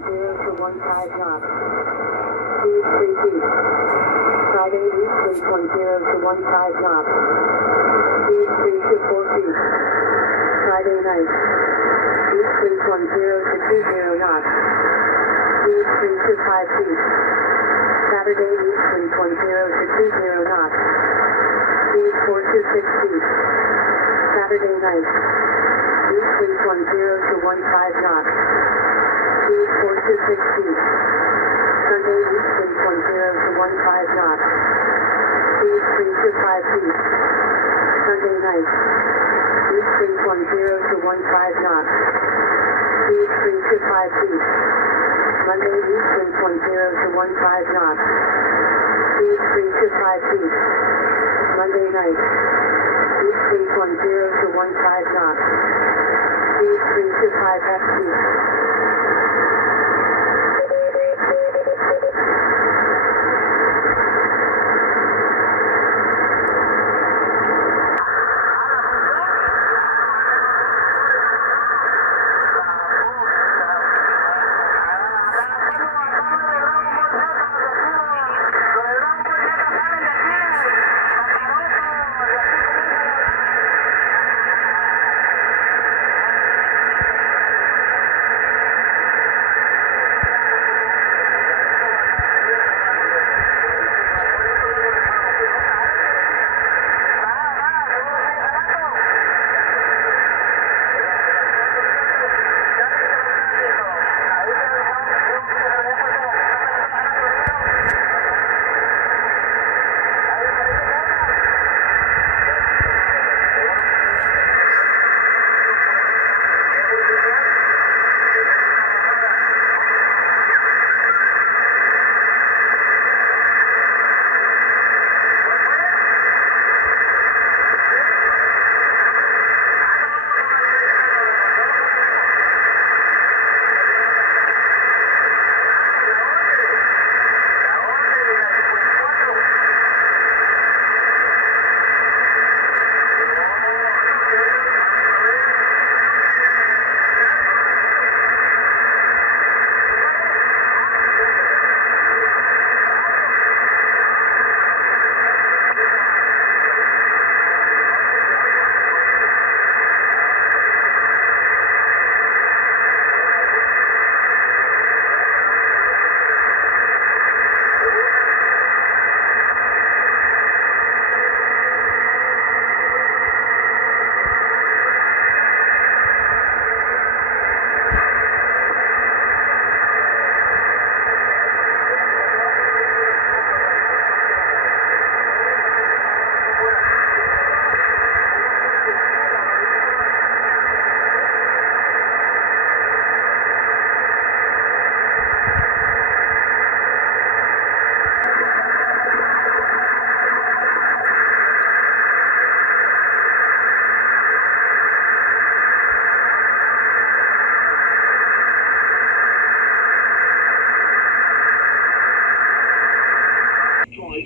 to 15 knots. Speed 3 feet. Friday, east 320 to 15 knots. Speed 3 to 4 feet. Friday night. East 310 to 20 knots. Speed 3 to 5 feet. Saturday, east 320 to 20 knots. Speed 4 to 6 feet. Saturday night. East 310 to 15 knots. Speed 4 to 6 feet. Sunday, east 320 to 15 knots. Speed 3 to 5 feet. Sunday night. East 310 to 15 knots. Speed 3 to 5 feet. Monday, east 320 to 15 knots. Speed 3 to 5 feet. Monday night. East 310 to 15 knots. Speed 3 to 5 feet.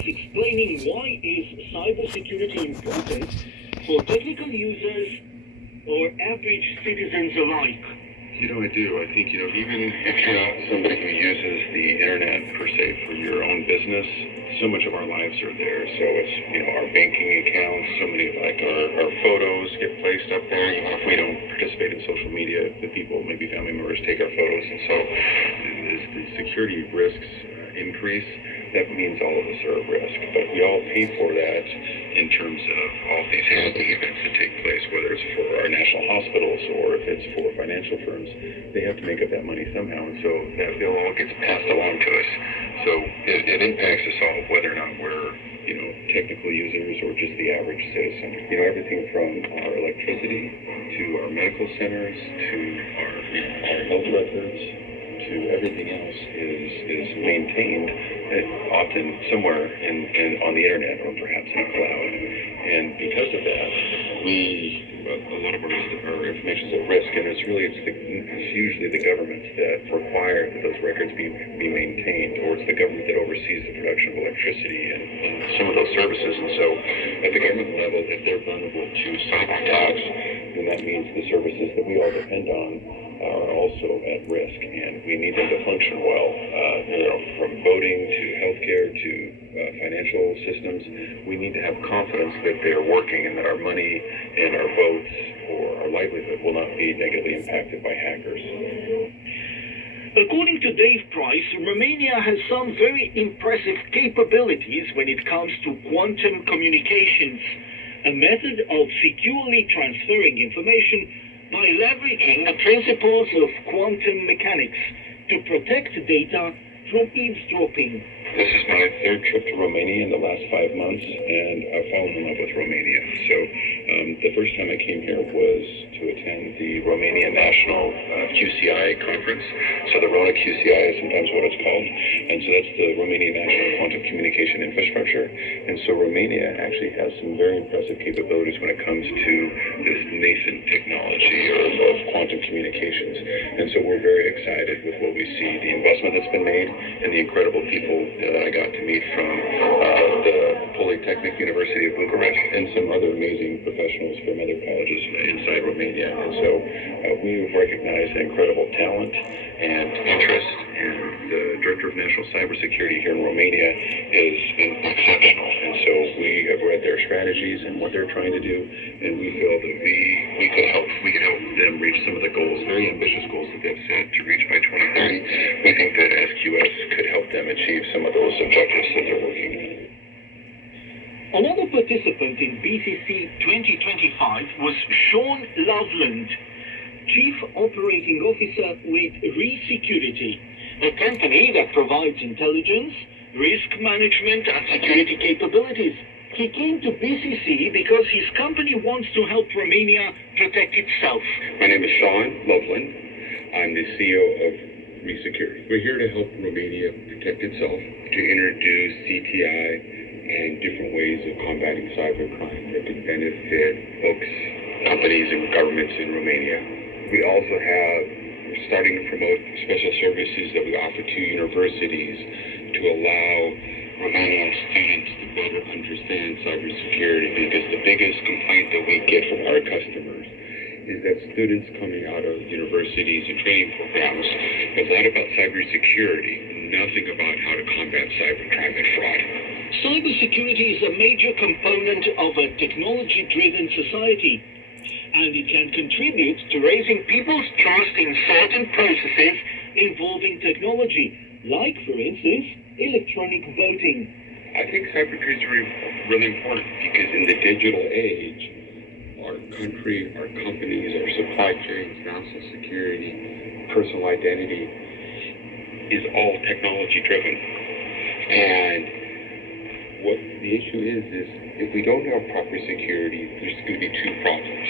Explaining why is cybersecurity important for technical users or average citizens alike? I do. I think, even if you're not somebody who uses the internet per se for your own business, so much of our lives are there. So it's, our banking accounts, so many our photos get placed up there. Even if we don't participate in social media, the people, maybe family members, take our photos. And so as the security risks increase, that means all of us are at risk. But we all pay for that in terms of all these hacking events that take place, whether it's for our national hospitals or if it's for financial firms. They have to make up that money somehow, and so that bill all gets passed along to us. So it impacts us all, whether or not we're, technical users or just the average citizen. Everything from our electricity to our medical centers to our health records to everything else is maintained often somewhere on the internet or perhaps in a cloud. And because of that, a lot of our information is at risk, and it's usually the governments that require that those records be maintained, or it's the government that oversees the production of electricity and some of those services. And so at the government level, if they're vulnerable to cyber attacks, then that means the services that we all depend on are also at risk, and we need them to function well. From voting to healthcare to financial systems, we need to have confidence that they are working and that our money and our votes or our livelihood will not be negatively impacted by hackers. According to Dave Price, Romania has some very impressive capabilities when it comes to quantum communications, a method of securely transferring information by leveraging the principles of quantum mechanics to protect data from eavesdropping. This is my third trip to Romania in the last 5 months, and I've fallen in love with Romania. So the first time I came here was to attend the Romania National QCI conference. So the RONA QCI is sometimes what it's called. And so that's the Romania National Quantum Communication Infrastructure. And so Romania actually has some very impressive capabilities when it comes to this nascent technology of quantum communications. And so we're very excited with what we see, the investment that's been made, and the incredible people that I got to meet from the Polytechnic University of Bucharest and some other amazing professionals from other colleges inside Romania. And so we have recognized incredible talent and interest, and the Director of National Cybersecurity here in Romania is exceptional. And so we have read their strategies and what they're trying to do, and we feel that we could help them reach some of the goals, very ambitious goals that they've set to reach by 2030. We think that SQS could help them achieve some of those objectives that they're working on. Another participant in BCC 2025 was Sean Loveland, Chief Operating Officer with ReSecurity, a company that provides intelligence, risk management, and security capabilities. He came to BCC because his company wants to help Romania protect itself. My name is Sean Loveland. I'm the CEO of ReSecurity. We're here to help Romania protect itself, to introduce CTI and different ways of combating cybercrime that could benefit folks, companies, and governments in Romania. We're starting to promote special services that we offer to universities to allow Romanian students to better understand cybersecurity, because the biggest complaint that we get from our customers is that students coming out of universities and training programs have a lot about cybersecurity, nothing about how to combat cybercrime and fraud. Cybersecurity is a major component of a technology-driven society, and it can contribute to raising people's trust in certain processes involving technology, like, for instance, electronic voting. I think cybersecurity is really important because in the digital age, our country, our companies, our supply chains, national security, personal identity is all technology-driven. And what the issue is if we don't have proper security, there's going to be two problems.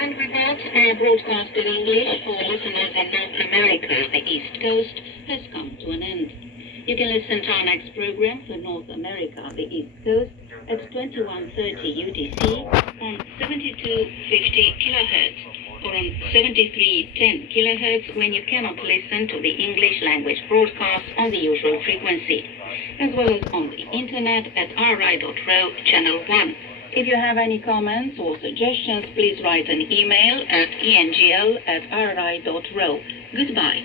And with that, our broadcast in English for listeners in North America, the East Coast, has come to an end. You can listen to our next program for North America, the East Coast, at 21:30 UTC on 7250 kilohertz or on 7310 kilohertz when you cannot listen to the English language broadcast on the usual frequency, as well as on the internet at rri.ro channel 1. If you have any comments or suggestions, please write an email at engl@rri.ro. Goodbye.